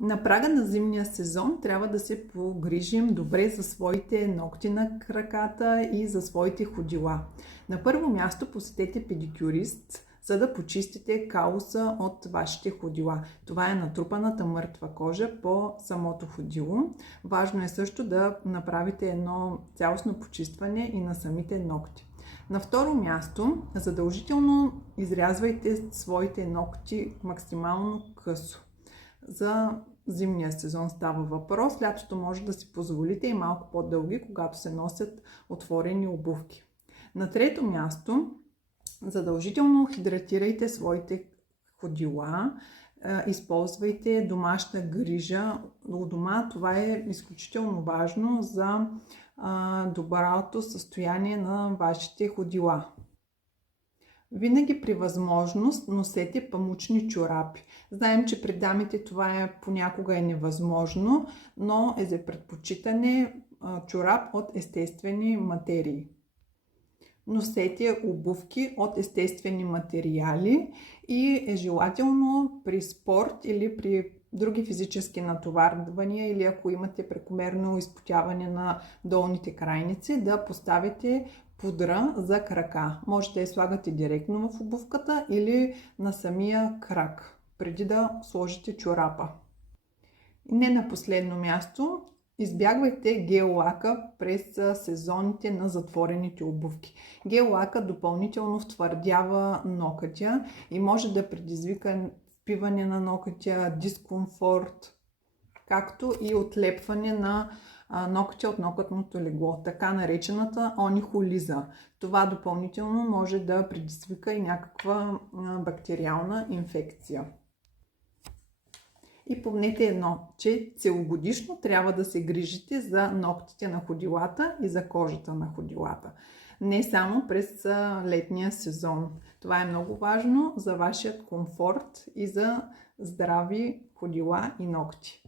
На прага на зимния сезон трябва да се погрижим добре за своите ногти на краката и за своите ходила. На първо място посетете педикюрист, за да почистите кауса от вашите ходила. Това е натрупаната мъртва кожа по самото ходило. Важно е също да направите едно цялостно почистване и на самите ногти. На второ място, задължително изрязвайте своите ногти максимално късо. За зимния сезон става въпрос. Лятото може да си позволите и малко по-дълги, когато се носят отворени обувки. На трето място, задължително хидратирайте своите ходила. Използвайте домашна грижа у дома. Това е изключително важно за доброто състояние на вашите ходила. Винаги при възможност носете памучни чорапи. Знаем, че при дамите това понякога е невъзможно, но е за предпочитане чорап от естествени материи. Носете обувки от естествени материали и е желателно при спорт или при други физически натоварвания или ако имате прекомерно изпотяване на долните крайници, да поставите пудра за крака. Може да я слагате директно в обувката или на самия крак, преди да сложите чорапа. И не на последно място, избягвайте гел-лака през сезоните на затворените обувки. Гел-лака допълнително втвърдява нокътя и може да предизвика впиване на нокътя, дискомфорт, както и отлепване на ногтя от нокътното легло, така наречената онихолиза. Това допълнително може да предизвика и някаква бактериална инфекция. И помнете едно, че целогодишно трябва да се грижите за ногтите на ходилата и за кожата на ходилата. Не само през летния сезон. Това е много важно за вашият комфорт и за здрави ходила и ногти.